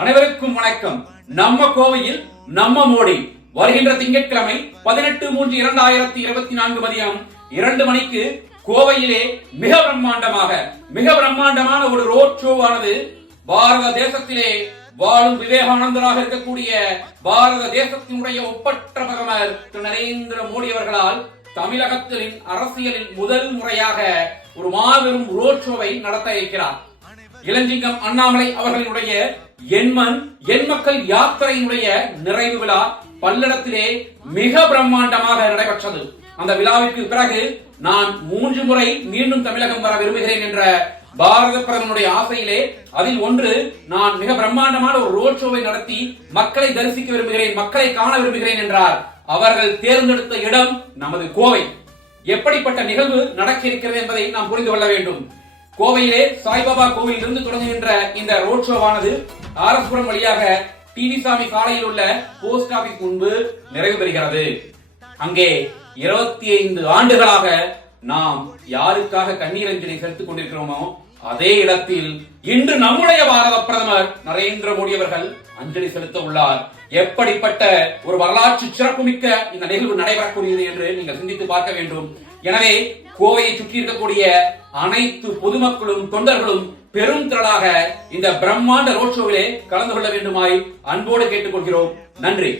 அனைவருக்கும் வணக்கம். நம்ம கோவையில் நம்ம மோடி. வருகின்ற திங்கட்கிழமை பதினெட்டு மூன்று இரண்டாயிரத்தி இருபத்தி நான்கு மதியம் இரண்டு மணிக்கு கோவையிலே மிக பிரம்மாண்டமாக மிக பிரம்மாண்டமான ஒரு ரோட் ஷோவானது பாரத தேசத்திலே வாழும் விவேகானந்தராக இருக்கக்கூடிய பாரத தேசத்தினுடைய ஒப்பற்ற பிரதமர் திரு நரேந்திர மோடி அவர்களால் தமிழகத்தின் அரசியலில் முதல் முறையாக ஒரு மாபெரும் ரோட் ஷோவை நடத்த இருக்கிறார். இளஞ்சிங்கம் அண்ணாமலை அவர்களினுடைய எண்மண் எண் மக்கள் யாத்திரையினுடைய நிறைவு விழா பல்லடத்திலே மிக பிரம்மாண்டமாக நடைபெற்றது. அந்த விழாவிற்கு பிறகு நான் மூன்று முறை மீண்டும் தமிழகம் வர விரும்புகிறேன் என்ற பாரத பிரதமனுடைய ஆசையிலே அதில் ஒன்று நான் மிக பிரம்மாண்டமான ஒரு ரோட் ஷோவை நடத்தி மக்களை தரிசிக்க விரும்புகிறேன் மக்களை காண விரும்புகிறேன் என்றார். அவர்கள் தேர்ந்தெடுத்த இடம் நமது கோவை. எப்படிப்பட்ட நிகழ்வு நடக்க இருக்கிறது என்பதை நாம் புரிந்து கொள்ள வேண்டும். கோவையிலே சாய்பாபா கோவிலில் இருந்து தொடங்குகின்ற இந்த ரோட் ஷோவானது ஆரஸ்புரம் வழியாக டிவி சாமி சாலையில் உள்ள போஸ்ட் ஆபீஸ் முன்பு நிறைவு பெறுகிறது. அங்கே இருபத்தி ஐந்து ஆண்டுகளாக நாம் யாருக்காக கண்ணீர் அஞ்சலி செலுத்திக் கொண்டிருக்கிறோமோ அதே இடத்தில் இன்று நம்முடைய பாரத பிரதமர் நரேந்திர மோடி அவர்கள் அஞ்சலி செலுத்த உள்ளார். எப்படிப்பட்ட ஒரு வரலாற்று சிறப்புமிக்க இந்த நிகழ்வு நடைபெறக்கூடியது என்று நீங்கள் சிந்தித்து பார்க்க வேண்டும். எனவே கோவையை சுற்றி இருக்கக்கூடிய அனைத்து பொதுமக்களும் தொண்டர்களும் பெரும் திரளாக இந்த பிரம்மாண்ட ரோட் ஷோவிலே கலந்து கொள்ள வேண்டுமாய் அன்போடு கேட்டுக்கொள்கிறோம். நன்றி.